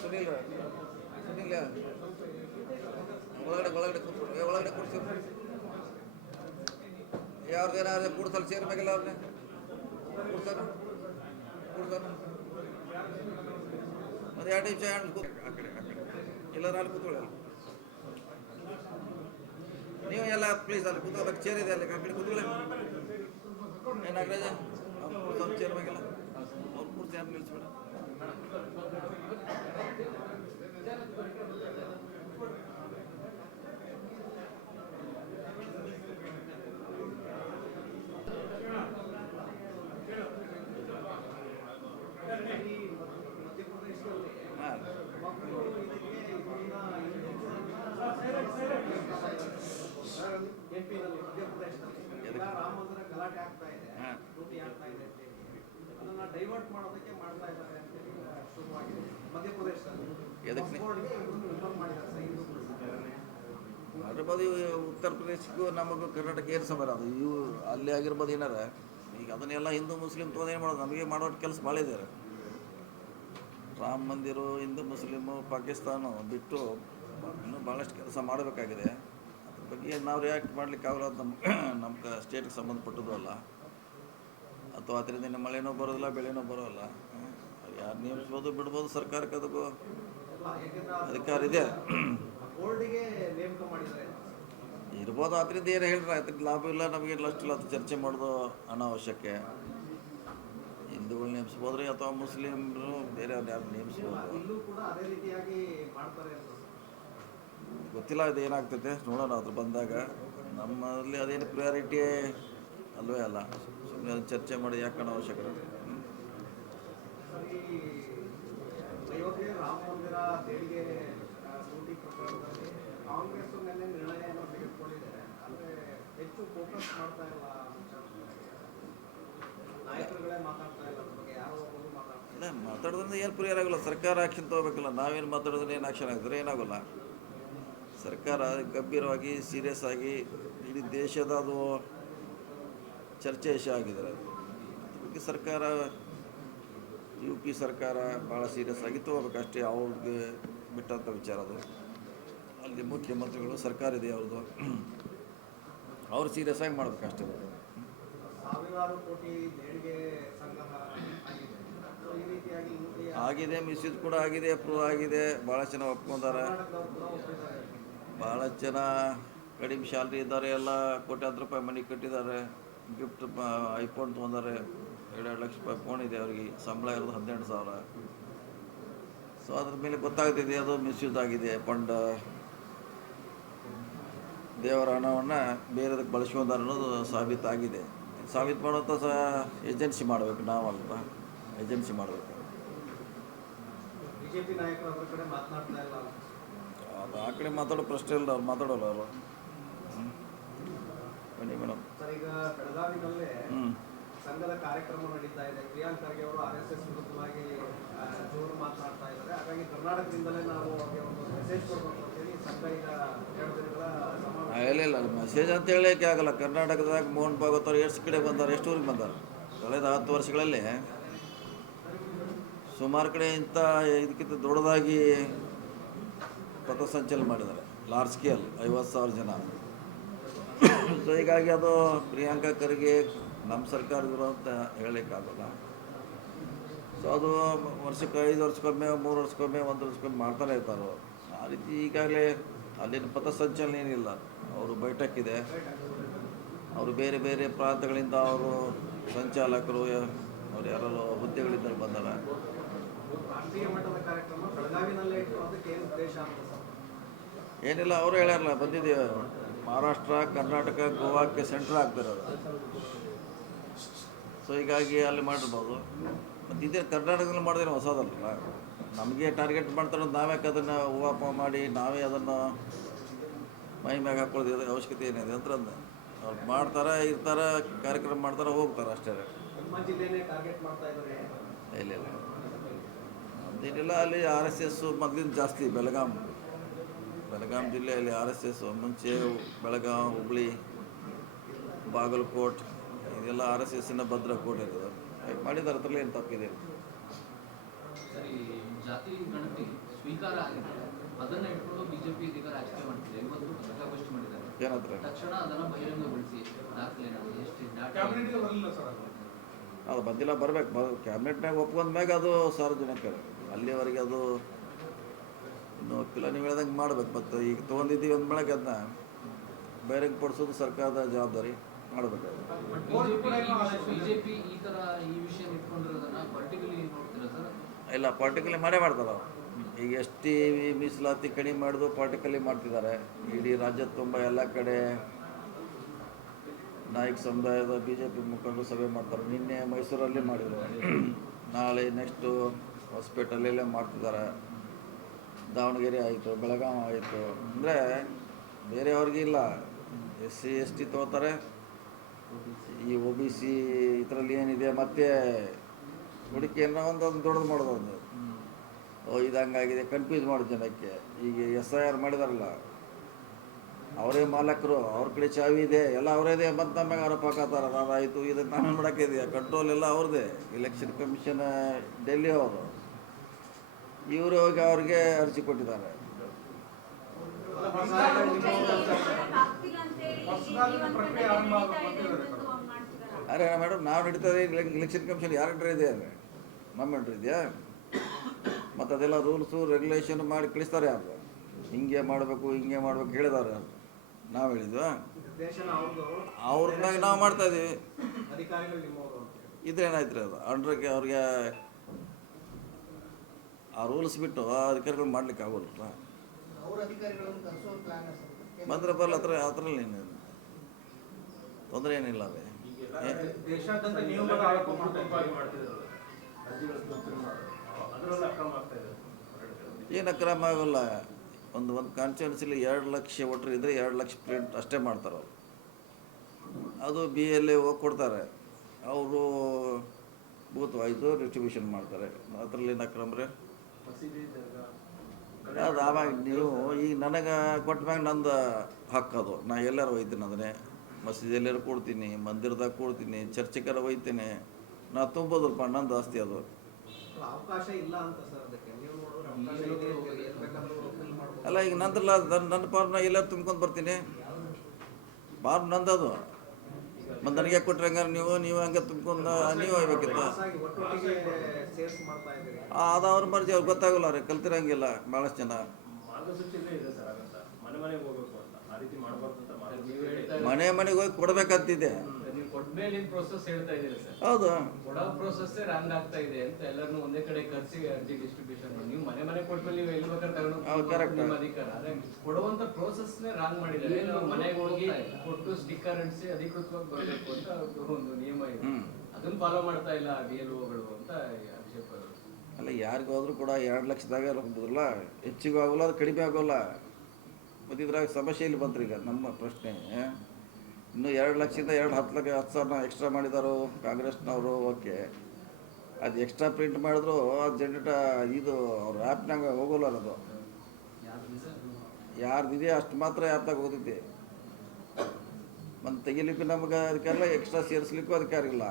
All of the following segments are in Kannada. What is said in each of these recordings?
ಸುನಿಲ್ ಸುನಿಲ್ ಒಳಗಡೆ ಕೂತ್ಕೊಳ್ಳಿ, ಒಳಗಡೆ ಕೂರಿಸಿ. ಯಾರ್ದೇನಾದ್ರೆ ಕೂಡ್ಸಲ್ಲಿ ಚೇರ್ ಮ್ಯಾಗೆಲ್ಲ ಅವ್ರನ್ನೇ ಕೂಡ್ಸೋಣ ಒಂದು 2 ನಿಮಿಷ ಆ ಕಡೆ ಇಲ್ಲ ಅಲ್ಲಿ ಕೂತ್ಕೊಳ್ಳಿ. ನೀವು ಎಲ್ಲ ಪ್ಲೀಸ್ ಅಲ್ಲಿ ಕೂತ್ಕೊಳ್ಳೋಕೆ ಚೇರ್ ಇದೆ, ಅಲ್ಲಿ ಆ ಕಡೆ ಕೂತ್ಕೊಳ್ಳಿ. ಏನಾಗ್ರಜ ಅವ್ರು ಕೂಡ್ಸೋದು ಚೇರ್ ಮ್ಯಾಗೆಲ್ಲ ಅವ್ರು ಕೂಡ್ಸಿ ಯಾರು ನಿಲ್ಲಿಸ್ಬೇಡ. ಡೈವರ್ಟ್ ಮಾಡೋದಕ್ಕೆ ಮಾಡ್ತಾ ಇದ್ದಾರೆ ಅಂತ ಶುರುವಾಗಿದೆ ಮಧ್ಯಪ್ರದೇಶದಲ್ಲಿ. ಆಗಿರ್ಬೋದು ಉತ್ತರ ಪ್ರದೇಶಕ್ಕೂ ನಮಗೂ ಕರ್ನಾಟಕ ಏನು ಸಂಬಂಧ ಅದು ಇವು ಅಲ್ಲಿ ಆಗಿರ್ಬೋದು ಏನಾರ. ಈಗ ಅದನ್ನೆಲ್ಲ ಹಿಂದೂ ಮುಸ್ಲಿಂ ತೊಗೊಂಡು ಏನು ಮಾಡೋದು, ನಮಗೆ ಮಾಡೋ ಕೆಲಸ ಭಾಳ ಇದೆ. ರಾಮ ಮಂದಿರ ಹಿಂದೂ ಮುಸ್ಲಿಮು ಪಾಕಿಸ್ತಾನ ಬಿಟ್ಟು ಇನ್ನೂ ಭಾಳಷ್ಟು ಕೆಲಸ ಮಾಡಬೇಕಾಗಿದೆ. ಅದ್ರ ಬಗ್ಗೆ ನಾವು ರಿಯಾಕ್ಟ್ ಮಾಡಲಿಕ್ಕಾಗಲ್ಲ. ಅದು ನಮ್ಮ ಸ್ಟೇಟ್ಗೆ ಸಂಬಂಧಪಟ್ಟದ್ದು ಅಲ್ಲ. ಅಥವಾ ಅದರಿಂದ ಮಳೆನೂ ಬರೋದಿಲ್ಲ, ಬೆಳೆನೂ ಬರೋಲ್ಲ. ಯಾರು ನೇಮಿಸ್ಬೋದು ಬಿಡ್ಬೋದು, ಸರ್ಕಾರಕ್ಕೆ ಅದಕ್ಕೂ ಅಧಿಕಾರ ಇದೆ ಇರ್ಬೋದು. ಅದರಿಂದ ಏನು ಹೇಳ್ರೆ ಅದ್ರಿಂದ ಲಾಭ ಇಲ್ಲ, ನಮಗೆ ಅಷ್ಟಿಲ್ಲ. ಅದು ಚರ್ಚೆ ಮಾಡೋದು ಅನಾವಶ್ಯಕ. ಹಿಂದೂಗಳು ನೇಮಿಸ್ಬೋದ್ರಿ ಅಥವಾ ಮುಸ್ಲಿಮ್ರು ಬೇರೆ ಅವ್ರು ಯಾರು ನೇಮಿಸ್ಬೋದು ಗೊತ್ತಿಲ್ಲ. ಅದು ಏನಾಗ್ತೈತೆ ನೋಡೋಣ ಅದ್ರ ಬಂದಾಗ. ನಮ್ಮಲ್ಲಿ ಅದೇನು ಪ್ರಿಯಾರಿಟಿ ಅಲ್ವೇ ಅಲ್ಲ. ಸುಮ್ಮನೆ ಅದನ್ನು ಚರ್ಚೆ ಮಾಡಿ ಯಾಕೆ ಅನಾವಶ್ಯಕ. ರಾಮ ಮಂದಿರ ದೇಣಿಗೆ ಕಾಂಗ್ರೆಸ್ ನಿರ್ಣಯವನ್ನು ತೆಗೆದುಕೊಂಡಿದ್ದಾರೆ. ಆದರೆ ಹೆಚ್ಚು ಫೋಕಸ್ ಮಾಡ್ತಾ ಇಲ್ಲ, ನಾಯಕರುಗಳೇ ಮಾತಾಡ್ತಾ ಇಲ್ಲ ಅದ್ರ ಬಗ್ಗೆ. ಯಾರೋ ಒಬ್ಬರು ಮಾತಾಡ್ತಾರೆ. ಮಾತಾಡೋದ್ರಿಂದ ಏನು ಪರಿಹಾರ ಆಗೋಲ್ಲ. ಸರ್ಕಾರ ಆ್ಯಕ್ಷನ್ ತೊಗೋಬೇಕಲ್ಲ. ನಾವೇನು ಮಾತಾಡೋದ್ರೆ ಏನು ಆ್ಯಕ್ಷನ್ ಆಗಿದ್ರೆ ಏನಾಗೋಲ್ಲ. ಸರ್ಕಾರ ಗಂಭೀರವಾಗಿ ಸೀರಿಯಸ್ ಆಗಿ ಇಡೀ ದೇಶದ ಅದು ಚರ್ಚೆ ವಿಷಯ ಆಗಿದ್ದಾರೆ. ಅದ್ರ ಬಗ್ಗೆ ಸರ್ಕಾರ UP ಸರ್ಕಾರ ಭಾಳ ಸೀರಿಯಸ್ ಆಗಿ ತೊಗೋಬೇಕಷ್ಟೇ. ಅವ್ರಿಗೆ ಬಿಟ್ಟಂಥ ವಿಚಾರ ಅದು. ಅಲ್ಲಿ ಮುಖ್ಯಮಂತ್ರಿಗಳು ಸರ್ಕಾರ ಇದೆ ಅವ್ರದ್ದು, ಅವ್ರು ಸೀರಿಯಸ್ ಆಗಿ ಮಾಡ್ಬೇಕಷ್ಟೇ. ಸಾವಿರಾರು ಕೋಟಿ ದೇಣಿಗೆ ಸಂಗ್ರಹ ಆಗಿದೆ, ಮಿಸ್ಯೂಸ್ ಕೂಡ ಆಗಿದೆ, ಅಪ್ರೂವ್ ಆಗಿದೆ. ಭಾಳ ಜನ ಒಪ್ಕೊಂಡಾರೆ. ಭಾಳ ಜನ ಕಡಿಮೆ ಸ್ಯಾಲ್ರಿ ಇದ್ದಾರೆ, ಎಲ್ಲ ಕೋಟ್ಯಾಂತರ ರೂಪಾಯಿ ಮನೆ ಕಟ್ಟಿದ್ದಾರೆ. Gift iPhone ತೊಗೊಂಡಾರೆ. 2 ಲಕ್ಷ ರೂಪಾಯಿ ಫೋನ್ ಇದೆ ಅವ್ರಿಗೆ. ಸಂಬಳ ಇರೋದು 18,000. ಸೊ ಅದ್ರ ಮೇಲೆ ಗೊತ್ತಾಗ್ತಿದೆ ಅದು ಮಿಸ್ಯೂಸ್ ಆಗಿದೆ. ಫಂಡ್ ದೇವರ ಹಣವನ್ನು ಬೇರೆದಕ್ಕೆ ಬಳಸ್ಕೊಂಡಾರ ಅನ್ನೋದು ಸಾಬೀತಾಗಿದೆ. ಸಾಬೀತು ಮಾಡೋಂಥ ಏಜೆನ್ಸಿ ಮಾಡಬೇಕು, ನಾವಲ್ವ. ಏಜೆನ್ಸಿ ಮಾಡಬೇಕು. ಬಿಜೆಪಿ ನಾಯಕರು ಅವ್ರ ಕಡೆ ಮಾತನಾಡ್ತಾ ಇಲ್ಲ. ಅದು ಆ ಕಡೆ ಮಾತಾಡೋ ಪ್ರಶ್ನೆ ಇಲ್ಲ, ಅವ್ರು ಮಾತಾಡೋಲ್ಲ ಅವರು. ಬನ್ನಿ ಮೇಡಮ್. ಸರ್, ಈಗ ಬೆಳಗಾವಿನಲ್ಲೇ ಸಂಘದ ಕಾರ್ಯಕ್ರಮ ನಡೀತಾ ಇದೆ. ಪ್ರಿಯಾಂಕ್ ಖರ್ಗೆ ಅವರು RSS ವಿರುದ್ಧವಾಗಿ ಜೋರು ಮಾತನಾಡ್ತಾ ಇದ್ದಾರೆ. ಹಾಗಾಗಿ ಕರ್ನಾಟಕದಿಂದಲೇ ನಾವು ಅವ್ರಿಗೆ ಒಂದು ಮೆಸೇಜ್ ಕೊಡಬೇಕು ಅಂತೇಳಿ ಸಂಘ ಈಗ 2 ದಿನಗಳ ಇಲ್ಲ ಮೆಸೇಜ್ ಅಂತ ಹೇಳೋಕ್ಕೆ ಆಗಲ್ಲ. ಕರ್ನಾಟಕದಾಗ ಮೋಹನ್ ಭಾಗವತ್ ಅವ್ರು ಎಷ್ಟು ಕಡೆ ಬಂದಾರೆ, ಎಷ್ಟು ಊರಿಗೆ ಬಂದಾರೆ. ಕಳೆದ 10 ವರ್ಷಗಳಲ್ಲಿ ಸುಮಾರು ಕಡೆ ಇಂಥ ಇದಕ್ಕಿಂತ ದೊಡ್ಡದಾಗಿ ಪಥಸಂಚಲನ ಮಾಡಿದ್ದಾರೆ. ಲಾರ್ಜ್ ಸ್ಕೇಲ್ 50,000 ಜನ. ಸೊ ಹೀಗಾಗಿ ಅದು ಪ್ರಿಯಾಂಕಾ ಖರ್ಗೆ ನಮ್ಮ ಸರ್ಕಾರದವರು ಅಂತ ಹೇಳಲಿಕ್ಕಾಗಲ್ಲ. ಸೊ ಅದು ವರ್ಷಕ್ಕೆ 5 ವರ್ಷಕ್ಕೊಮ್ಮೆ, 3 ವರ್ಷಕ್ಕೊಮ್ಮೆ, 1 ವರ್ಷಕ್ಕೊಮ್ಮೆ ಮಾಡ್ತಾನೆ ಇರ್ತಾರೆ. ಆ ರೀತಿ ಈಗಾಗಲೇ ಅಲ್ಲಿನ ಪಥಸಂಚಲನ ಏನಿಲ್ಲ. ಅವರು ಬೈಠಕ್ಕಿದೆ. ಅವರು ಬೇರೆ ಬೇರೆ ಪ್ರಾಂತಗಳಿಂದ ಅವರು ಸಂಚಾಲಕರು ಅವ್ರು ಯಾರೋ ಹುದ್ದೆಗಳಿಂದ ಬಂದಾರ. ರಾಷ್ಟ್ರೀಯ ಮಟ್ಟದ ಕಾರ್ಯಕ್ರಮ ಬೆಳಗಾವಿನಲ್ಲೇ ಇಟ್ಟು ಅದಕ್ಕೆ ಏನು ಉದ್ದೇಶ ಅಂತ ಏನಿಲ್ಲ, ಅವರು ಹೇಳ್ಯಾರಲ್ಲ, ಬಂದಿದ್ದೀವಿ. ಮಹಾರಾಷ್ಟ್ರ, ಕರ್ನಾಟಕ, ಗೋವಾಕ್ಕೆ ಸೆಂಟ್ರ್ ಆಗ್ತಿರೋದು. ಸೊ ಹೀಗಾಗಿ ಅಲ್ಲಿ ಮಾಡಿರ್ಬೋದು. ಮತ್ತು ಇದೇ ಕರ್ನಾಟಕದಲ್ಲಿ ಮಾಡಿದ್ರೆ ಹೊಸದಲ್ಲ. ನಮಗೆ ಟಾರ್ಗೆಟ್ ಮಾಡ್ತಾರೋದು ನಾವ್ಯಾಕೆ ಅದನ್ನು ಹೂವಾಪ ಮಾಡಿ ನಾವೇ ಅದನ್ನು ಮೈ ಮ್ಯಾಗ ಹಾಕೊಳ್ಳೋದು ಅವಶ್ಯಕತೆ ಏನಿದೆ ಅಂತಂದು ಅವ್ರು ಮಾಡ್ತಾರೆ, ಇರ್ತಾರೆ, ಕಾರ್ಯಕ್ರಮ ಮಾಡ್ತಾರೆ, ಹೋಗ್ತಾರೆ ಅಷ್ಟೇ. ನಮ್ಮ ಜಿಲ್ಲೆನೇ ಟಾರ್ಗೆಟ್ ಮಾಡ್ತಾ ಇದ್ದಾರೆ. ಇಲ್ಲ ಅದೇನಿಲ್ಲ. ಅಲ್ಲಿ RSS ಮೊದಲಿಂದ ಜಾಸ್ತಿ. ಬೆಳಗಾಂ ಜಿಲ್ಲೆಯಲ್ಲಿ RSS ಮುಂಚೆ ಬೆಳಗಾಂ, ಹುಬ್ಳಿ, ಬಾಗಲಕೋಟ್ ಇದೆಲ್ಲ RSSನ ಭದ್ರಕೋಟೆ ಇರ್ತದೆ. ಮಾಡಿದ್ದಾರೆ, ಅದರಲ್ಲಿ ಏನು ತಪ್ಪಿದೆ. ಜಾತಿ ಗಣತಿ ಸ್ವೀಕಾರ ಆಗಿದೆ. ಅದನ್ನ ಇಟ್ಕೊಂಡು ಬಿಜೆಪಿ ಇದೀಗ ರಾಜಕೀಯ ಮಾಡ್ತಿದೆ. ಇವತ್ತು ಪತ್ರಿಕಾಗೋಷ್ಠಿ ಮಾಡಿದ್ದಾರೆ. ಏನಂತಾರೆ ತಕ್ಷಣ ಅದನ್ನ ಬಹಿರಂಗಗೊಳಿಸಿ ದಾಖಲೆನ ಎಷ್ಟು ಕ್ಯಾಬಿನೆಟ್ಗೆ ಬರಲಿಲ್ಲ ಸರ್ ಅದು. ಅದು ಬಂದಿಲ್ಲ, ಬರ್ಬೇಕು. ಕ್ಯಾಬಿನೆಟ್ನಾಗ ಒಪ್ಕೊಂಡ ಮ್ಯಾಗ ಅದು ಸಾರ್ವಜನಿಕ, ಅಲ್ಲಿವರೆಗೆ ಅದು ಇನ್ನೂ ಒಪ್ಪಿಲ್ಲ. ನೀವು ಹೇಳ್ದಂಗೆ ಮಾಡ್ಬೇಕು. ಮತ್ತು ಈಗ ತೊಗೊಂಡಿದ್ದೀವಿ ಅಂದ ಬೆಳಗ್ಗೆ ಅದನ್ನ ಬಹಿರಂಗ ಪಡಿಸೋದು ಸರ್ಕಾರದ ಜವಾಬ್ದಾರಿ, ಮಾಡಬೇಕು. ಬಿಜೆಪಿ ಈ ತರ ಈ ವಿಷಯ ಇಟ್ಕೊಂಡಿರೋದನ್ನ ಪರ್ಟಿಕ್ಯುಲರ್ಲಿ ನೋಡ್ತೀರಾ ಸರ್? ಇಲ್ಲ, ಪಾರ್ಟಿಕಲಿ ಮಾಡೇ ಮಾಡ್ತಾರೆ ಅವ್ರು. ಈಗ ಎಸ್ ಟಿ ಮೀಸಲಾತಿ ಕಡಿಮೆ ಮಾಡೋದು ಪಾರ್ಟಿಕಲಿ ಮಾಡ್ತಿದ್ದಾರೆ. ಇಡೀ ರಾಜ್ಯದ ತುಂಬ ಎಲ್ಲ ಕಡೆ ನಾಯಕ ಸಮುದಾಯದ ಬಿ ಜೆ ಪಿ ಮುಖಂಡರು ಸಭೆ ಮಾಡ್ತಾರೆ. ನಿನ್ನೆ ಮೈಸೂರಲ್ಲಿ ಮಾಡಿದರು, ನಾಳೆ ನೆಕ್ಸ್ಟು ಹೊಸಪೇಟೆಯಲ್ಲೇ ಮಾಡ್ತಿದ್ದಾರೆ. ದಾವಣಗೆರೆ ಆಯಿತು, ಬೆಳಗಾವಿ ಆಯಿತು. ಅಂದರೆ ಬೇರೆಯವ್ರಿಗೆ ಇಲ್ಲ, ಎಸ್ ಸಿ ಎಸ್ ಟಿ ತೊಗೋತಾರೆ. ಈ ಒ ಬಿ ಸಿ ಇದರಲ್ಲಿ ಏನಿದೆ, ಮತ್ತು ಹುಡುಕಿಯನ್ನು ಒಂದೊಂದು ದೊಡ್ಡದು ಮಾಡೋದು. ಒಂದು ಇದು ಹಂಗಾಗಿದೆ, ಕನ್ಫ್ಯೂಸ್ ಮಾಡೋದು ಜನಕ್ಕೆ. ಈಗ SIR ಮಾಡಿದಾರಲ್ಲ, ಅವರೇ ಮಾಲಕರು, ಅವ್ರ ಕಡೆ ಚಾವಿ ಇದೆ, ಎಲ್ಲ ಅವರೇದೇ. ಮತ್ತು ನಮಗೆ ಆರೋಪ ಹಾಕತ್ತಾರ, ಅದಾಯಿತು ಇದಕ್ಕೆ ನಾವೇನು ಮಾಡೋಕ್ಕಿದೆಯಾ, ಕಂಟ್ರೋಲ್ ಎಲ್ಲ ಅವ್ರದ್ದೇ. ಎಲೆಕ್ಷನ್ ಕಮಿಷನ್ ಡೆಲ್ಲಿ ಅವರು, ಇವರು ಹೋಗಿ ಅವ್ರಿಗೆ ಅರ್ಜಿ ಕೊಟ್ಟಿದ್ದಾರೆ. ಅರೆ ಮೇಡಮ್, ನಾವು ನಡೀತದೆ ಎಲೆಕ್ಷನ್ ಕಮಿಷನ್ ಯಾರ ಎಂಟ್ರಿ ಇದೆ? ನಮ್ಮ ಎಂಟ್ರಿ ಇದೆಯಾ? ಮತ್ತು ಅದೆಲ್ಲ ರೂಲ್ಸು ರೆಗ್ಯುಲೇಷನ್ ಮಾಡಿ ಕಳಿಸ್ತಾರೆ. ಯಾರು ಹಿಂಗೆ ಮಾಡಬೇಕು ಹಿಂಗೆ ಮಾಡ್ಬೇಕು ಹೇಳಿದವ್ರು? ಯಾರು ನಾವು ಹೇಳಿದ್ವಾ? ಅವ್ರ ಮ್ಯಾಗ ನಾವು ಮಾಡ್ತಾಯಿದ್ದೀವಿ. ಇದ್ರೇನಾಯ್ತು ರೀ? ಅದು ಅಂಡ್ರಿಗೆ ಅವ್ರಿಗೆ ಆ ರೂಲ್ಸ್ ಬಿಟ್ಟು ಆ ಅಧಿಕಾರಿಗಳು ಮಾಡ್ಲಿಕ್ಕೆ ಆಗೋಲ್ಲ. ಬಂದರೆ ಬರಲ್ಲ, ಆ ಥರಲ್ಲಿ ಏನು ತೊಂದರೆ ಏನಿಲ್ಲ. ಅದೇ ಏನು ಅಕ್ರಮ ಆಗೋಲ್ಲ. ಒಂದು ಕಾನ್ಸ್ಟಿಟ್ಯೂನ್ಸಿಲಿ 2 ಲಕ್ಷ ವೋಟ್ರ್ ಇದ್ದರೆ 2 ಲಕ್ಷ ಪ್ರಿಂಟ್ ಅಷ್ಟೇ ಮಾಡ್ತಾರೆ ಅವರು. ಅದು BLA ಹೋಗಿ ಕೊಡ್ತಾರೆ, ಅವರು ಬೂತ್ ವಾಯ್ಸು ಡಿಸ್ಟ್ರಿಬ್ಯೂಷನ್ ಮಾಡ್ತಾರೆ. ಅದರಲ್ಲಿ ಏನು ಅಕ್ರಮ ರೀ? ಅದು ಆವಾಗ ನೀವು ಈಗ ನನಗೆ ಕೊಟ್ಟ ಮ್ಯಾಗ ನಂದು ಹಕ್ಕದು. ನಾ ಎಲ್ಲರೂ ಒಯ್ತೀನಿ, ಅದನ್ನೇ ಮಸೀದಿಯಲ್ಲಾರು ಕೊಡ್ತೀನಿ, ಮಂದಿರದಾಗ ಕೊಡ್ತೀನಿ, ಚರ್ಚಿಕರ ಒಯ್ತೀನಿ. ನಾ ತುಂಬೋದಲ್ಪ, ನಂದು ಆಸ್ತಿ ಅದು. ಅವಕಾಶ ಇಲ್ಲ ಅಂತ ಸರ್ ಅದಕ್ಕೆ. ಅಲ್ಲ, ಈಗ ನಂದ್ರಲ್ಲ, ನನ್ನ ಫಾರ್ಮ್ನ ಎಲ್ಲರೂ ತುಂಬ್ಕೊಂಡು ಬರ್ತೀನಿ. ಫಾರ್ಮ್ ನಂದದು. ಮತ್ತು ನನಗೆ ಕೊಟ್ಟರೆ ಹಂಗಾರೆ ನೀವು ಹಂಗೆ ತುಂಬ್ಕೊಂಡು ನೀವು ಹೋಗ್ಬೇಕಿತ್ತು. ಅದು ಅವ್ರ ಮರ್ಜಿ, ಅವ್ರಿಗೆ ಗೊತ್ತಾಗಲ್ಲ ರೀ, ಕಲ್ತಿರಂಗಿಲ್ಲ ಭಾಳಷ್ಟು ಜನ. ಮನೆ ಮನೆಗೆ ಹೋಗಿ ಕೊಡ್ಬೇಕಂತಿದೆ. ಹೌದು, ಕೊಡೋ ಪ್ರೋಸೆಸ್ ರಾಂಗ್ ಆಗ್ತಾ ಇದೆ ಅಂತ ಎಲ್ಲರನ್ನು ಒಂದೇ ಕಡೆ ಕರ್ಸಿ ಅರ್ಜಿ ಡಿಸ್ಟ್ರಿಬ್ಯೂಷನ್ ಮಾಡಿ. ನೀವು ಮನೆ ಕೊಟ್ಮೇಲೆ ನೀವು ಎಲ್ಲಿ ಬೇಕಾದ್ರೆ ತಗೊಂಡು ನಿಮ್ಮ ಅಧಿಕಾರ. ಅದೇ ಕೊಡುವಂತ ಪ್ರೋಸೆಸ್ ನೇ ರಾಂಗ್ ಮಾಡಿದ್ದಾರೆ. ನಾವು ಮನೆಗೆ ಹೋಗಿ ಕೊಟ್ಟು ಸ್ಟಿಕ್ಕರ್ ಅಂಟಿಸಿ ಅಧಿಕೃತವಾಗಿ ಬರಬೇಕು ಅಂತ ಒಂದು ನಿಯಮ ಇದೆ. ಅದನ್ನ ಫಾಲೋ ಮಾಡ್ತಾ ಇಲ್ಲ BLOಗಳು ಅಂತ ಆಕ್ಷೇಪ. ಅಲ್ಲ, ಯಾರಿಗೆ ಹೋದ್ರು ಕೂಡ 2 ಲಕ್ಷದಾಗ ಹೋಗ್ಬೋದಲ್ಲ, ಹೆಚ್ಚಿಗೂ ಆಗೋಲ್ಲ, ಅದು ಕಡಿಮೆ ಆಗೋಲ್ಲ. ಮತ್ತು ಇದ್ರಾಗ ಸಮಸ್ಯೆ ಇಲ್ಲಿ ಬಂತ್ರಿ. ಈಗ ನಮ್ಮ ಪ್ರಶ್ನೆ, ಇನ್ನು 2 ಲಕ್ಷದಿಂದ 10,000 ಎಕ್ಸ್ಟ್ರಾ ಮಾಡಿದಾರು ಕಾಂಗ್ರೆಸ್ನವರು. ಓಕೆ, ಅದು ಎಕ್ಸ್ಟ್ರಾ ಪ್ರಿಂಟ್ ಮಾಡಿದ್ರು ಅದು ಜನರೇಟ ಇದು ಅವ್ರ ಆ್ಯಪ್ನಾಗ ಹೋಗೋಲ್ಲ. ಅದು ಯಾರ್ದಿದೆ ಅಷ್ಟು ಮಾತ್ರ ಆ್ಯಪ್ನಾಗ ಹೋಗ್ತೈತಿ. ಮತ್ತು ತೆಗಿಲಿಕ್ಕೂ ನಮ್ಗೆ ಅದಕ್ಕೆಲ್ಲ ಎಕ್ಸ್ಟ್ರಾ ಸೇರಿಸ್ಲಿಕ್ಕೂ ಅಧಿಕಾರ ಇಲ್ಲ.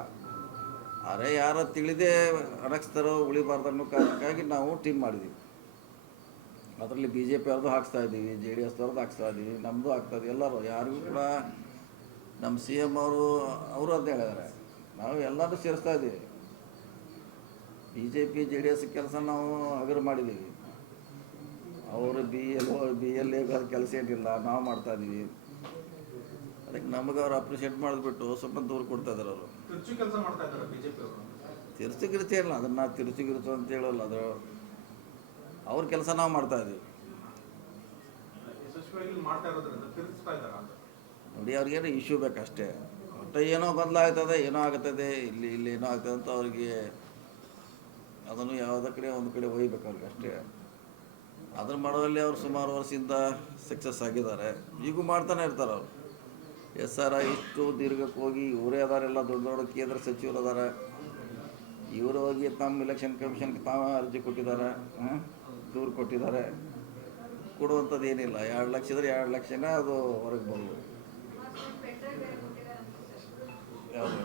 ಅರೆ ಯಾರು ತಿಳಿದೇ ಅಡಗಿಸ್ತಾರೋ ಉಳಿಬಾರ್ದು ಅನ್ನೋ ಕಾರಣಕ್ಕಾಗಿ ನಾವು ಟೀಮ್ ಮಾಡಿದ್ದೀವಿ. ಅದರಲ್ಲಿ BJP ಅವ್ರದ್ದು ಹಾಕ್ಸ್ತಾ ಇದ್ದೀವಿ, JDS ಅವ್ರದ್ದು ಹಾಕ್ಸ್ತಾ ಇದ್ದೀವಿ, ನಮ್ಮದು ಹಾಕ್ತಾಯಿದ್ದೀವಿ. ಎಲ್ಲರೂ ಯಾರಿಗೂ ಕೂಡ ನಮ್ಮ CM ಅವರು ಅಂತ ಹೇಳಿದ್ದಾರೆ. ನಾವು ಎಲ್ಲರೂ ಸೇರಿಸ್ತಾ ಇದ್ದೀವಿ. BJP JDS ಕೆಲಸ ನಾವು ಹಗರು ಮಾಡಿದ್ದೀವಿ. ಅವರು BLA ಕೆಲಸ ಏನಿಲ್ಲ, ನಾವು ಮಾಡ್ತಾಯಿದ್ದೀವಿ. ಅದಕ್ಕೆ ನಮಗೆ ಅವ್ರು ಅಪ್ರಿಷಿಯೇಟ್ ಮಾಡಿದ್ಬಿಟ್ಟು ಸ್ವಲ್ಪ ದೂರ ಕೊಡ್ತಾ ಇದ್ದಾರೆ. ಅವರು ಕೆಲಸ ಮಾಡ್ತಾ ಇದ್ದಾರೆ BJP ಅವರು. ತಿರ್ಚುಗಿರ್ತಿ ಇಲ್ಲ, ಅದನ್ನು ತಿರುಚುಗಿರ್ತು ಅಂತ ಹೇಳಲ್ಲ. ಅದು ಅವ್ರ ಕೆಲಸ ನಾವು ಮಾಡ್ತಾಯಿದ್ದೀವಿ. ನೋಡಿ, ಅವ್ರಿಗೇನೋ ಇಶ್ಯೂ ಬೇಕಷ್ಟೇ. ಒಟ್ಟು ಏನೋ ಬದಲಾಗ್ತದೆ, ಏನೋ ಆಗ್ತದೆ, ಇಲ್ಲಿ ಏನೋ ಆಗ್ತದೆ ಅಂತ ಅವ್ರಿಗೆ ಅದನ್ನು ಯಾವುದೇ ಕಡೆ ಒಂದು ಕಡೆ ಒಯ್ಬೇಕು ಅವ್ರಿಗೆ ಅಷ್ಟೇ. ಅದನ್ನು ಮಾಡೋಲ್ಲಿ ಅವ್ರು ಸುಮಾರು ವರ್ಷದಿಂದ ಸಕ್ಸಸ್ ಆಗಿದ್ದಾರೆ, ಈಗೂ ಮಾಡ್ತಾನೆ ಇರ್ತಾರೆ. ಅವರು SR ಇಷ್ಟು ದೀರ್ಘಕ್ಕೆ ಹೋಗಿ ಇವರೇ ಅದಾರೆಲ್ಲ, ದೊಡ್ಡ ಕೇಂದ್ರ ಸಚಿವರು ಅದಾರೆ. ಇವರು ಹೋಗಿ ತಮ್ಮ ಎಲೆಕ್ಷನ್ ಕಮಿಷನ್ಗೆ ತಾವೇ ಅರ್ಜಿ ಕೊಟ್ಟಿದ್ದಾರೆ, ದೂರು ಕೊಟ್ಟಿದ್ದಾರೆ. ಕೊಡುವಂಥದ್ದು ಏನಿಲ್ಲ. 2 ಲಕ್ಷ ಇದ್ರೆ 2 ಲಕ್ಷನೇ ಅದು ಹೊರಗೆ ಬರ್ಬೋದು. ಯಾವುದು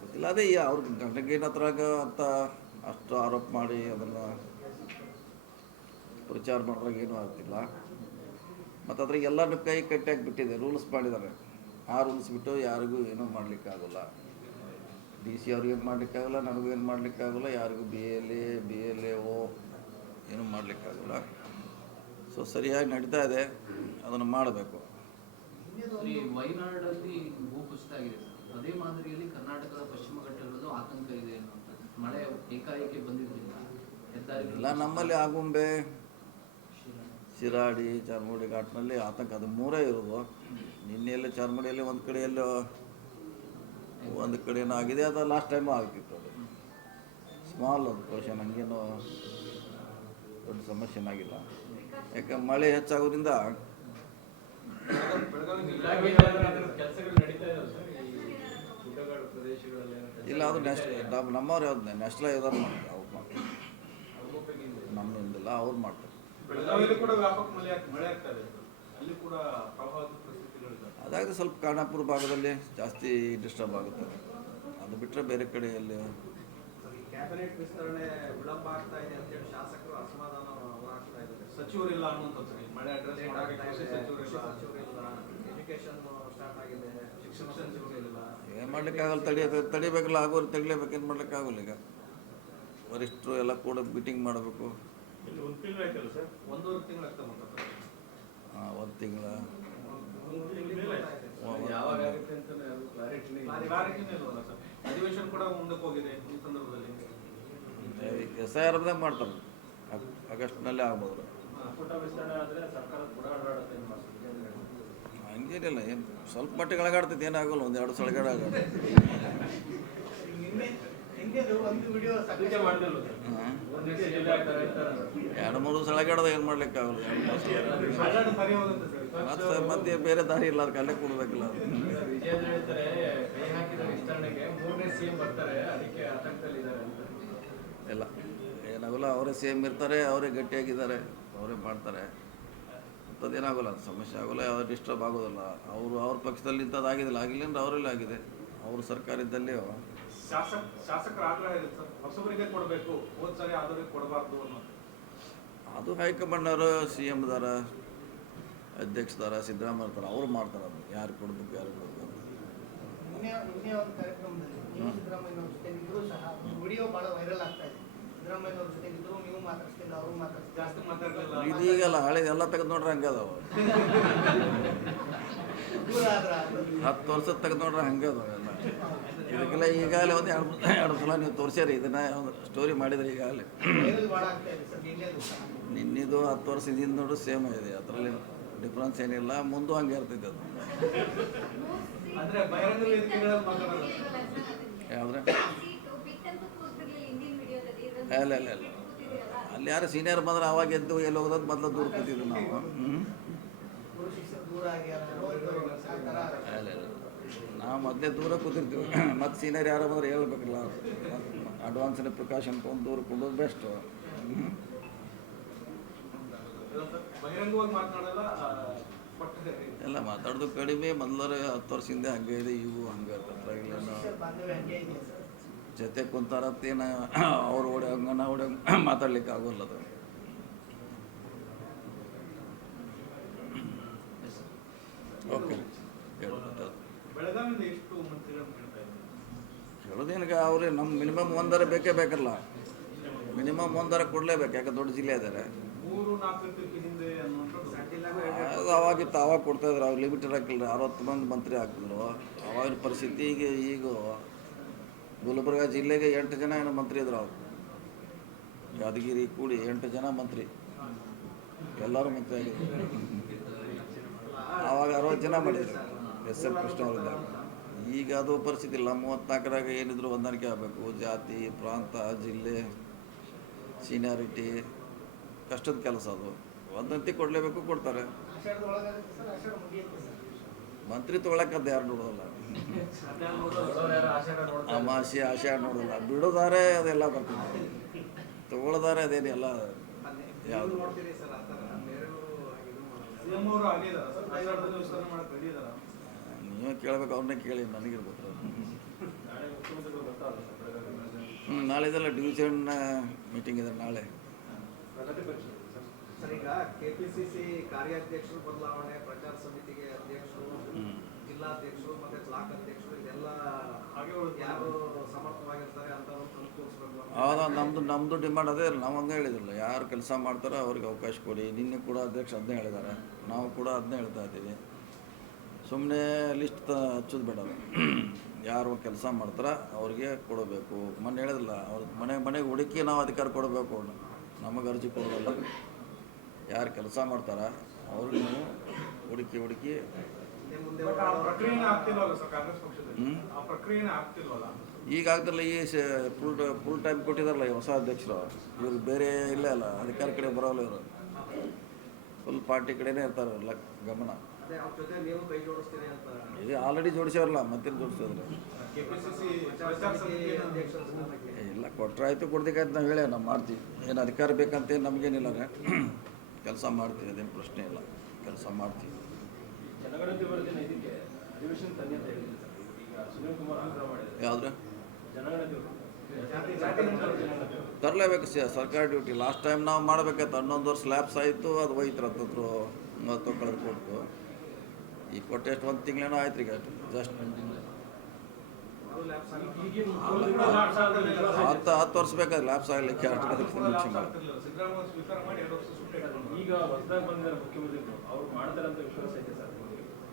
ಗೊತ್ತಿಲ್ಲ. ಅದೇ ಅವ್ರ ಗಂಟೆಗೇನು ಹತ್ರ ಅಂತ ಅಷ್ಟು ಆರೋಪ ಮಾಡಿ ಅದನ್ನು ಪ್ರಚಾರ ಮಾಡಿದಾಗ ಏನೂ ಆಗ್ತಿಲ್ಲ. ಮತ್ತು ಅದ್ರಿಗೆ ಎಲ್ಲರೂ ಕೈ ಕಟ್ಟಾಗಿ ಬಿಟ್ಟಿದೆ, ರೂಲ್ಸ್ ಮಾಡಿದ್ದಾರೆ. ಆ ರೂಲ್ಸ್ ಬಿಟ್ಟು ಯಾರಿಗೂ ಏನೂ ಮಾಡಲಿಕ್ಕಾಗಲ್ಲ. DC ಅವ್ರಿಗೆ ಏನು ಮಾಡಲಿಕ್ಕಾಗಲ್ಲ, ನನಗೂ ಏನು ಮಾಡಲಿಕ್ಕಾಗಲ್ಲ, ಯಾರಿಗೂ BLA ಏನೂ ಮಾಡಲಿಕ್ಕಾಗಲ್ಲ. ಸೊ ಸರಿಯಾಗಿ ನಡೀತಾ ಇದೆ, ಅದನ್ನು ಮಾಡಬೇಕು. ವಯನಾಡಲ್ಲಿ ಭೂಕುಸಿತ ಆಗಿದೆ ಸರ್, ಅದೇ ಮಾದರಿಯಲ್ಲಿ ಕರ್ನಾಟಕದ ಪಶ್ಚಿಮ ಘಟ್ಟಗಳಲ್ಲೂ ಆತಂಕ ಇದೆ ಅನ್ನುವಂಥದ್ದು. ಮಳೆ ಏಕಾಏಕಿ ಬಂದಿದ್ದರಿಂದ ಇಲ್ಲ, ನಮ್ಮಲ್ಲಿ ಆಗುಂಬೆ, ಶಿರಾಡಿ, ಚಾರ್ಮುಡಿ ಘಾಟ್ನಲ್ಲಿ ಆತಂಕ ಅದು ಮೂರೇ ಇರೋದು. ನಿನ್ನೆಯಲ್ಲಿ ಚಾರ್ಮುಡಿಯಲ್ಲಿ ಒಂದು ಕಡೆ ಏನೋ ಆಗಿದೆ, ಅದು ಲಾಸ್ಟ್ ಟೈಮು ಆಗ್ತಿತ್ತು. ಅದು ಸ್ಮಾಲ್ ಅದು ಕ್ವಶನ್, ಹಂಗೇನೋ ದೊಡ್ಡ ಸಮಸ್ಯೆ ಏನಾಗಿಲ್ಲ. ಯಾಕೆ ಮಳೆ ಹೆಚ್ಚಾಗೋದ್ರಿಂದ ಕೆಲಸಗಳು ನಡೀತಾ ಇದಾವೆ ಸರ್ ಈ ಗುಡ್ಡಗಾಡು ಪ್ರದೇಶಗಳಲ್ಲಿ. ಇಲ್ಲ, ಅದು ನಮ್ಮವ್ರು ಯಾವ್ದು ನ್ಯಾಷನಲ್ ಯಾವ್ದಾದ್ರು ಮಾಡ್ತಾರೆ, ಅವ್ರು ಮಾಡ್ತಾರೆ. ನಮ್ಮಿಂದಿಲ್ಲ, ಅವ್ರು ಮಾಡ್ತಾರೆ. ಬೆಳಗಾವಿಯಲ್ಲಿ ಕೂಡ ವ್ಯಾಪಕ ಮಳೆ ಆಗ್ತಾ ಇದೆ, ಅಲ್ಲಿ ಕೂಡ ಪ್ರವಾಹದ ಪರಿಸ್ಥಿತಿಗಳಿದೆ. ಅದಾಗಿದೆ, ಸ್ವಲ್ಪ ಖಾನಾಪುರ ಭಾಗದಲ್ಲಿ ಜಾಸ್ತಿ ಡಿಸ್ಟರ್ಬ್ ಆಗುತ್ತೆ. ಅದು ಬಿಟ್ಟರೆ ಬೇರೆ ಕಡೆಯಲ್ಲಿ ಕ್ಯಾಬಿನೆಟ್ ವಿಸ್ತರಣೆ ವಿಳಂಬ ಆಗ್ತಾ ಇದೆ ಅಂತೇಳಿ ಶಾಸಕರು ಅಸಮಾಧಾನ ಹೊರಹಾಕ್ತಾ ಇದ್ದಾರೆ. ಸಚಿವರಿಲ್ಲ ಅನ್ನುವಂಥದ್ದು ಸರ್, ಮಳೆ ಅಡ್ರೆಸ್ ಮಾಡಕ್ಕೆ ಸಚಿವರಿಲ್ಲ, ಎಜುಕೇಶನ್ ಸ್ಟಾರ್ಟ್ ಆಗಿದೆ, ಶಿಕ್ಷಣ ಸಚಿವರಿಲ್ಲ. ಏನು ಮಾಡ್ಲಿಕ್ಕಾಗಲ್ಲ, ತಡಿಬೇಕಲ್ಲ, ಆಗೋರು ತಡಿಲೇಬೇಕು, ಏನು ಮಾಡ್ಲಿಕ್ಕಾಗಲ್ಲ. ಈಗ ವರಿಷ್ಠರು ಎಲ್ಲ ಕೂಡ ಮೀಟಿಂಗ್ ಮಾಡಬೇಕು. ಇಲ್ಲಿ ಒಂದು ತಿಂಗಳು ಆಯ್ತಲ್ಲ ಸರ್, 1.5 ತಿಂಗಳು ಆಗ್ತಾ ಬಂತ. ಒಂದು ತಿಂಗಳ ಯಾವಾಗ ಆಗುತ್ತೆ ಅಂತ ಕ್ಲಾರಿಟಿನೇ ಇಲ್ವಲ್ಲ ಸರ್. ಅಧಿವೇಶನ ಕೂಡ ಮುಂದಕ್ಕೆ ಹೋಗಿದೆ ಈ ಸಂದರ್ಭದಲ್ಲಿ. SIR ಮಾಡ್ತಾರೆ, ಆಗಸ್ಟ್ನಲ್ಲಿ ಆಗ್ಬೋದು. ಸಂಪುಟ ವಿಸ್ತರಣೆ ಆದರೆ ಸರ್ಕಾರ ಕೂಡ ಆಡಾಡುತ್ತೆ ನಿಮ್ಮ ಹಂಗೇನಿಲ್ಲ, ಏನು ಸ್ವಲ್ಪ ಮಟ್ಟಿಗೆ ಅಳಗಾಡ್ತೈತೆ, ಏನಾಗಲ್ಲ, 1-2 ಸಲಗಡೆ ಆಗುತ್ತೆ. ಒಂದು ವಿಡಿಯೋ ಅದಕ್ಕೆ ಮಾಡಿದಲ್ಲ ಸರ್, 2-3 ಸಲಗಾಡ್ದ ಏನು ಮಾಡ್ಲಿಕ್ಕಾಗಲ್ಲ. 2-3 ಸರಿ ಹೋಗುತ್ತೆ ಸರ್. ಮತ್ತೆ ಬೇರೆ ದಾರಿ ಇಲ್ಲ, ಅದಕ್ಕೆ ಅಲ್ಲೇ ಕೊಡ್ಬೇಕಲ್ಲ. ವಿಜಯೇಂದ್ರ ಹೇಳ್ತಾರೆ ಕೈ ಹಾಕಿದ ವಿಸ್ತರಣೆಗೆ 3ನೇ CM ಬರ್ತಾರೆ, ಅದಕ್ಕೆ ಆತಂಕದಲ್ಲಿದ್ದಾರೆ ಅಂತ. ಇಲ್ಲ, ಏನಾಗಲ್ಲ, ಅವರೇ ಸೇಮ್ ಇರ್ತಾರೆ, ಅವರೇ ಗಟ್ಟಿಯಾಗಿದ್ದಾರೆ, ಅವರೇ ಮಾಡ್ತಾರೆ. ಅಂಥದ್ದೇನಾಗೋಲ್ಲ, ಅದು ಸಮಸ್ಯೆ ಆಗೋಲ್ಲ, ಯಾವ್ದು ಡಿಸ್ಟರ್ಬ್ ಆಗೋದಿಲ್ಲ. ಅವ್ರ ಪಕ್ಷದಲ್ಲಿ ಇಂಥದ್ದಾಗಿದ್ದಿಲ್ಲ, ಆಗಿಲ್ಲ ಅಂದ್ರೆ ಅವರೆಲ್ಲ ಆಗಿದೆ. ಅವ್ರ ಸರ್ಕಾರದಲ್ಲಿ ಶಾಸಕರ ಆಗ್ರಹ ಇದೆ ಸರ್, ಹೊಸಬರಿಗೆ ಕೊಡಬೇಕು, ಹೋದ ಸರಿ ಆದವರಿಗೆ ಕೊಡಬಾರ್ದು ಅನ್ನೋದು. ಅದು ಹೈಕಮಾಂಡ್ ಅವರು, CM ದಾರ, ಅಧ್ಯಕ್ಷದಾರ, ಸಿದ್ದರಾಮಯ್ಯ ಇರ್ತಾರೆ, ಅವ್ರು ಮಾಡ್ತಾರೆ. ಅದು ಯಾರು ಕೊಡಬೇಕು, ಯಾರು ಕೊಡಬೇಕು. ನಿನ್ನೆ ಒಂದು ಕಾರ್ಯಕ್ರಮದಲ್ಲಿ ನೀವು ಸಿದ್ದರಾಮಯ್ಯನವ್ರ ಜೊತೆಗಿದ್ರು ಸಹ ಒಂದು ವಿಡಿಯೋ ಭಾಳ ವೈರಲ್ ಆಗ್ತಾ ಇದೆ. ಸಿದ್ದರಾಮಯ್ಯನವ್ರ ಜೊತೆಗಿದ್ರು, ನೀವು ಮಾತಾಡ್ತಿಲ್ಲ, ಅವರು ಮಾತಾಡ್ತಿಲ್ಲ, ಜಾಸ್ತಿ ಮಾತಾಡಲಿಲ್ಲ. ಇದೀಗಲ್ಲ, ಹಳೆ ಎಲ್ಲ ತೆಗೆದು ನೋಡ್ರೆ ಹಂಗೆ ಅದಾವ. ದೂರ ಆದ್ರ 10 ವರ್ಷದ ತೆಗೆದು ನೋಡ್ರೆ ಹಂಗೆ ಅದಾವ ಎಲ್ಲ. ಇದಕ್ಕೆಲ್ಲ ಈಗಾಗಲೇ ಒಂದು 2 ಸಲ ನೀವು ತೋರಿಸ್ಯಾರಿ, ಇದನ್ನ ಒಂದು ಸ್ಟೋರಿ ಮಾಡಿದ್ರೆ ಈಗಾಗಲೇ. ವೈರಲ್ ಭಾಳ ಆಗ್ತಾ ಇದೆ ಸರ್. ನಿನ್ನೆದು ಸಹ ನಿನ್ನಿದು 10 ವರ್ಷದಿಂದ ನೋಡ್ರೆ ಸೇಮ್ ಇದೆ, ಅದರಲ್ಲಿ ಡಿಫ್ರೆನ್ಸ್ ಏನಿಲ್ಲ. ಮುಂದೆ ಹಂಗೆ ಇರ್ತೈತೆ ಅದು. ಅಂದ್ರೆ ಬಹಿರಂಗ ವೇದಿಕೆಗಳಲ್ಲಿ ಮಾತಾಡೋದು. ಯಾವುದ್ರೆ ಇಲ್ಲ ಇಲ್ಲ ಇಲ್ಲ, ಅಲ್ಲಿ ಯಾರು ಸೀನಿಯರ್ ಬಂದ್ರೆ ಅವಾಗ ಎದ್ದು ಎಲ್ಲಿ ಹೋಗೋದು ಮೊದಲು ದೂರ ಕೂತಿದ್ವಿ ನಾವು. ಗುರು ಶಿಷ್ಯರು ದೂರ ಆಗ್ಯಾರ, ಆ ಥರ ಇಲ್ಲ ಇಲ್ಲ, ನಾವು ಮೊದಲೇ ದೂರ ಕೂತಿರ್ತೀವಿ. ಮತ್ತು ಸೀನಿಯರ್ ಯಾರು ಬಂದ್ರೆ ಹೇಳ್ಬೇಕಲ್ಲ, ಅಡ್ವಾನ್ಸ್ನ ಪ್ರಿಕಾಷನ್ ತೊಗೊಂಡು ದೂರ ಕೊಡೋದು ಬೆಸ್ಟು. ಬಹಿರಂಗವಾಗಿ ಮಾತನಾಡಲ್ಲ, ಎಲ್ಲ ಮಾತಾಡೋದು ಕಡಿಮೆ. ಮೊದಲೇ 10 ವರ್ಷ ಹಿಂದೆ ಹಂಗೆ ಇದೆ, ಇವು ಹಂಗೆ ಅದ್ರಾಗಿಲ್ಲ. ಶಿಷ್ಯರ ಬಾಂಧವ್ಯ ಹಂಗೆ ಇದೆ ಸರ್. ಜೊತೆ ಕುಂತಾರತ್ತೇನ ಅವ್ರು ಓಡಿ ಹಂಗೆ ನಾವು ಓಡಿ ಮಾತಾಡ್ಲಿಕ್ಕೆ ಆಗೋಲ್ಲ ಅದು. ಓಕೆ, ಬೆಳಗಾವಿಯಿಂದ ಎಷ್ಟು ಮಂತ್ರಿಗಳು ಹೇಳ್ತಾ ಇದ್ದಾರೆ? ಹೇಳೋದೇನೀಗ ಅವ್ರಿಗೆ ನಮ್ಮ ಮಿನಿಮಮ್ 1 ಬೇಕೇ ಬೇಕಲ್ಲ. ಮಿನಿಮಮ್ 1 ಕೊಡಲೇಬೇಕು, ಯಾಕೆ ದೊಡ್ಡ ಜಿಲ್ಲೆ ಇದ್ದಾರೆ. 3-4 ಹಿಂದೆ ಅನ್ನುವಂಥದ್ದು ಅದು ಅವಾಗಿತ್ತು, ಅವಾಗ ಕೊಡ್ತಾಯಿದ್ರು. ಅವ್ರು ಲಿಮಿಟ್ ಇರೋಕ್ಕಿಲ್ಲ, 60 ಮಂದಿ ಮಂತ್ರಿ ಹಾಕಿದ್ರು. ಅವಾಗಿನ ಪರಿಸ್ಥಿತಿ ಈಗ ಗುಲ್ಬರ್ಗ ಜಿಲ್ಲೆಗೆ 8 ಜನ ಏನೋ ಮಂತ್ರಿ ಇದ್ರು. ಅವರು ಯಾದಗಿರಿ ಕೂಡಿ 8 ಜನ ಮಂತ್ರಿ, ಎಲ್ಲರೂ ಮಂತ್ರಿ ಆಗಿದ್ರು. ಆವಾಗ 60 ಜನ ಮಾಡಿದ್ರು SF ಕೃಷ್ಣ ಅವರಿದ್ದಾಗ. ಈಗ ಅದು ಪರಿಸ್ಥಿತಿ ಇಲ್ಲ. 34ರಾಗ ಏನಿದ್ರು ಹೊಂದಾಣಿಕೆ ಆಗಬೇಕು. ಜಾತಿ, ಪ್ರಾಂತ, ಜಿಲ್ಲೆ, ಸೀನಿಯಾರಿಟಿ, ಕಷ್ಟದ ಕೆಲಸ ಅದು. ಒಂದಂತಿ ಕೊಡಲೇಬೇಕು, ಕೊಡ್ತಾರೆ. ಆಷಾಢದೊಳಗಾಗುತ್ತೆ ಸರ್, ಆಷಾಢ ಮುಗಿಯುತ್ತೆ ಸರ್. ಮಂತ್ರಿ ತೊಗೊಳಕ್ಕದ್ದು ಯಾರು ನೋಡೋಲ್ಲ. ಅಮಾಸೆ ಆಷಾಢ ನೋಡೋಲ್ಲ, ಬಿಡೋದಾರೆ ಅದೆಲ್ಲ ಬರ್ತಿದೆ. ತೊಗೊಳೋದಾರೆ ಅದೇನೆಲ್ಲ ಯಾವುದು ನೋಡ್ತೀರಿ ಸರ್, ಆ ಥರ ಬೇರೆಯವರು CM ಅವರು ಆಗಿದ್ದಾರೆ ಸರ್, ಆಷಾಢದಲ್ಲಿ ವಿಸ್ತರಣೆ ಮಾಡಕ್ಕೆ ರೆಡಿ ಇದ್ದಾರಾ? ನೀವೇ ಕೇಳಬೇಕು, ಅವ್ರನ್ನೇ ಕೇಳಿ, ನನಗೆ ಗೊತ್ತಿರೋದು. ನಾಳೆ ಮುಖ್ಯಮಂತ್ರಿಗಳು ಬರ್ತಾರಲ್ಲ ಸರ್ ಬೆಳಗಾವಿ. ನಾಳೆದೆಲ್ಲ ಡಿವಿಷನ್ ಮೀಟಿಂಗ್ ಇದೆ ನಾಳೆ. ಸರ್, ಈಗ ಕೆಪಿಸಿಸಿ ಕಾರ್ಯಾಧ್ಯಕ್ಷರು ಬದಲಾವಣೆ, ಪ್ರಚಾರ ಸಮಿತಿಗೆ ಅಧ್ಯಕ್ಷರು, ಜಿಲ್ಲಾಧ್ಯಕ್ಷರು ಮತ್ತೆ ಬ್ಲಾಕ್ ಅಧ್ಯಕ್ಷರು ಇದೆಲ್ಲ ಯಾರು ಸಮರ್ಥವಾಗಿರ್ತಾರೆ ಅಂತ ತೋರಿಸ್ಬೇಕು. ನಮ್ಮದು ಡಿಮಾಂಡ್ ಅದೇ ಇಲ್ಲ. ನಾವು ಹಂಗೆ ಹೇಳಿದ್ರಲ್ಲ, ಯಾರು ಕೆಲಸ ಮಾಡ್ತಾರೋ ಅವ್ರಿಗೆ ಅವಕಾಶ ಕೊಡಿ. ನಿನ್ನೆ ಕೂಡ ಅಧ್ಯಕ್ಷ ಅದನ್ನೇ ಹೇಳಿದ್ದಾರೆ, ನಾವು ಕೂಡ ಅದನ್ನೇ ಹೇಳ್ತಾ ಇದ್ದೀವಿ. ಸುಮ್ಮನೆ ಲಿಸ್ಟ್ ಹಚ್ಚೋದು ಬೇಡ. ಯಾರು ಕೆಲಸ ಮಾಡ್ತಾರ ಅವ್ರಿಗೆ ಕೊಡಬೇಕು. ಮೊನ್ನೆ ಹೇಳಿದ್ರಲ್ಲ, ಅವ್ರ ಮನೆಗೆ ಹುಡುಕಿ ನಾವು ಅಧಿಕಾರ ಕೊಡಬೇಕು. ನಮಗೆ ಅರ್ಜಿ ಕೊಡೋದಲ್ಲ, ಯಾರು ಕೆಲಸ ಮಾಡ್ತಾರ ಅವ್ರಿಗೆ ನಾವು ಹುಡುಕಿ ಈಗ ಆಗ್ತಿಲ್ಲ. ಈ ಫುಲ್ ಟೈಮ್ ಕೊಟ್ಟಿದಾರಲ್ಲ ಈ ಹೊಸ ಅಧ್ಯಕ್ಷರು, ಇವ್ರು ಬೇರೆ ಇಲ್ಲ ಅಲ್ಲ, ಅಧಿಕಾರ ಕಡೆ ಬರೋಲ್ಲ. ಇವರು ಫುಲ್ ಪಾರ್ಟಿ ಕಡೆನೇ ಇರ್ತಾರೆ ಎಲ್ಲ ಗಮನ. ಇದು ಆಲ್ರೆಡಿ ಜೋಡಿಸ್ಯಾರಲ್ಲ, ಮತ್ತೇನು ಜೋಡಿಸಿದ್ರೆ ಇಲ್ಲ. ಕೊಟ್ಟರಾಯ್ತು, ಕೊಡ್ಬೇಕಾಯ್ತು. ನಾವು ಹೇಳೇ ನಾವು ಮಾಡ್ತೀವಿ. ಏನು ಅಧಿಕಾರ ಬೇಕಂತೇನು ನಮಗೇನಿಲ್ಲ ರೀ, ಕೆಲಸ ಮಾಡ್ತೀವಿ. ಅದೇನು ಪ್ರಶ್ನೆ ಇಲ್ಲ, ಕೆಲಸ ಮಾಡ್ತೀವಿ. ಯಾವ್ದು ತರಲೇಬೇಕು ಸರ್ಕಾರ ಡ್ಯೂಟಿ. ಲಾಸ್ಟ್ ಟೈಮ್ ನಾವು ಮಾಡಬೇಕಾಯ್ತು, 11 ವರ್ಷ ಲ್ಯಾಬ್ಸ್ ಆಯಿತು, ಅದು ಹೋಯ್ತು 30 ಕಳೆದು ಕೊಟ್ಟು. ಈಗ ಕೊಟ್ಟು ಎಷ್ಟು 1 ತಿಂಗಳೇನೋ ಆಯ್ತು. ಈಗ ಜಸ್ಟ್ 10 ವರ್ಷ ಬೇಕಾದ್ರೆ ಲ್ಯಾಬ್ಸ್ ಆಗಲಿಕ್ಕೆ ಈಗ ಹೊಸದಾಗಿ ಬಂದ ಮುಖ್ಯಮಂತ್ರಿಗಳು ಅವ್ರು ಮಾಡ್ತಾರೆ ಅಂತ ವಿಶ್ವಾಸ ಇದೆ ಸರ್?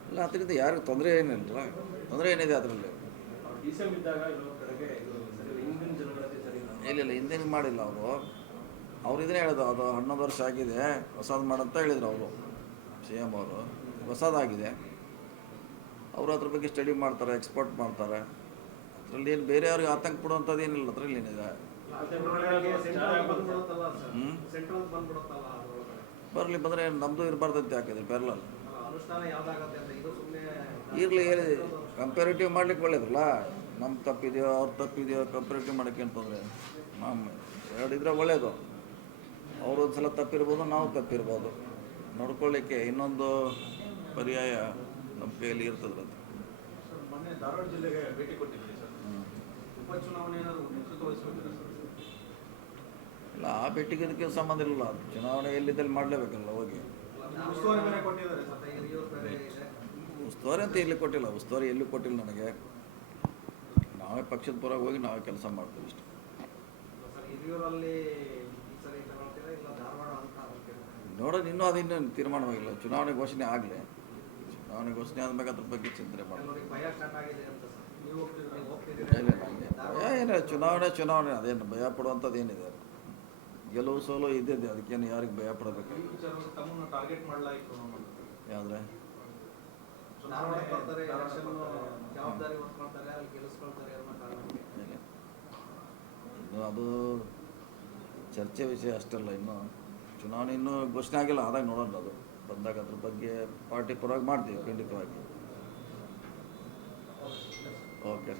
ಇಲ್ಲ, ಅದರಿಂದ ಯಾರಿಗೂ ತೊಂದರೆ ಏನಿಲ್ಲ. ತೊಂದರೆ ಏನಿದೆ ಅದರಲ್ಲಿ? ಇಲ್ಲ, ಹಿಂದಿನ ಮಾಡಿಲ್ಲ ಅವ್ರು ಇದನ್ನೇ ಹೇಳಿದ್ರು. ಅದು 11 ವರ್ಷ ಆಗಿದೆ, ಹೊಸದು ಮಾಡಂತ ಹೇಳಿದ್ರು ಅವರು, CM ಅವರು. ಹೊಸದಾಗಿದೆ, ಅವರು ಅದ್ರ ಬಗ್ಗೆ ಸ್ಟಡಿ ಮಾಡ್ತಾರೆ, ಎಕ್ಸ್ಪರ್ಟ್ ಮಾಡ್ತಾರೆ. ಅದರಲ್ಲಿ ಏನು ಬೇರೆಯವ್ರಿಗೆ ಆತಂಕ ಪಡುವಂಥದ್ದು ಏನಿಲ್ಲ. ಅದರಲ್ಲಿ ಏನಿದೆ? ಬರಲಿ, ಬಂದರೆ ನಮ್ಮದು ಇರಬಾರ್ದಂತೆ ಹಾಕಿದ್ರೆ ಪೆರ್ಲಲ್ಲ. ಇರಲಿ, ಹೇಳಿ ಕಂಪೇರಿಟಿವ್ ಮಾಡ್ಲಿಕ್ಕೆ ಒಳ್ಳೇದಲ್ಲ. ನಮ್ಮ ತಪ್ಪಿದೆಯೋ ಅವ್ರ ತಪ್ಪಿದೆಯೋ ಕಂಪೇರಿಟಿವ್ ಮಾಡೋಕ್ಕೆ ಏನು ತೊಂದರೆ? ಎರಡಿದ್ರೆ ಒಳ್ಳೆಯದು. ಅವರು ಒಂದು ಸಲ ತಪ್ಪಿರ್ಬೋದು, ನಾವು ತಪ್ಪಿರ್ಬೋದು. ನೋಡ್ಕೊಳ್ಳಿಕ್ಕೆ ಇನ್ನೊಂದು ಪರ್ಯಾಯ ನಮ್ಮ ಕೈಯಲ್ಲಿ ಇರ್ತದೆ. ಮೊನ್ನೆ ಧಾರವಾಡ ಜಿಲ್ಲೆಗೆ ಭೇಟಿ ಕೊಟ್ಟಿದ್ದೀರಿ ಸರ್, ಉಪಚುನಾವಣೆ ನೇತೃತ್ವ ವಹಿಸಬೇಕಿದೆ ಸರ್? ಇಲ್ಲ, ಆ ಭೇಟಿಗೆ ಇದಕ್ಕೆ ಸಂಬಂಧ ಇಲ್ಲ. ಚುನಾವಣೆ ಎಲ್ಲಿದ್ದಲ್ಲಿ ಮಾಡಲೇಬೇಕಲ್ಲ ಹೋಗಿ. ಉಸ್ತುವಾರಿ ಅಂತ ಇಲ್ಲಿ ಕೊಟ್ಟಿಲ್ಲ, ಉಸ್ತುವಾರಿ ಎಲ್ಲೂ ಕೊಟ್ಟಿಲ್ಲ ನನಗೆ. ನಾವೇ ಪಕ್ಷದ ಪರ ಹೋಗಿ ನಾವೇ ಕೆಲಸ ಮಾಡ್ತೀವಿ ಇಷ್ಟು. ನೋಡೋಣ, ಇನ್ನೂ ಅದಿನ್ನೂ ತೀರ್ಮಾನವಾಗಿಲ್ಲ. ಚುನಾವಣೆ ಘೋಷಣೆ ಆಗಲಿ, ಚುನಾವಣೆ ಘೋಷಣೆ ಆದ್ಮೇಲೆ ಅದ್ರ ಬಗ್ಗೆ ಚಿಂತನೆ ಮಾಡಿ. ಏನಿಲ್ಲ, ಚುನಾವಣೆ ಅದೇನು ಭಯ ಪಡುವಂಥದ್ದು ಏನಿದೆ? ಗೆಲುವು ಸೋಲು ಇದ್ದಿದೆ, ಅದಕ್ಕೇನು ಯಾರಿಗೆ ಭಯ ಪಡಬೇಕು? ಯಾವ್ದ್ರೆ ಅದು ಚರ್ಚೆ ವಿಷಯ ಅಷ್ಟಲ್ಲ. ಇನ್ನು ಚುನಾವಣೆ ಇನ್ನೂ ಘೋಷಣೆ ಆಗಿಲ್ಲ, ಆದಾಗ ನೋಡೋಣ. ಅದು ಬಂದಾಗ ಅದ್ರ ಬಗ್ಗೆ ಪಾರ್ಟಿ ಪರವಾಗಿ ಮಾಡ್ತೀವಿ ಖಂಡಿತವಾಗಿ. ಓಕೆ.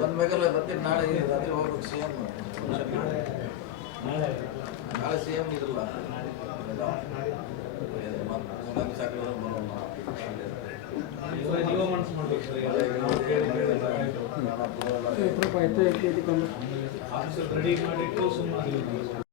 ಬಂದ್ಮೇಲೆ ಮತ್ತೆ ನಾಳೆ ರಾತ್ರಿ ಹೋಗ್ಬೇಕು. CM ನಾಳೆ CM ಇರಲ್ಲ, ಸಾಕು ಬರೋಲ್ಲ. ಎತ್ತ ಎತ್ತಿ ಆಫೀಸರ್ ರೆಡಿ ಮಾಡಿಟ್ಟು ಸುಮ್ಮನೆ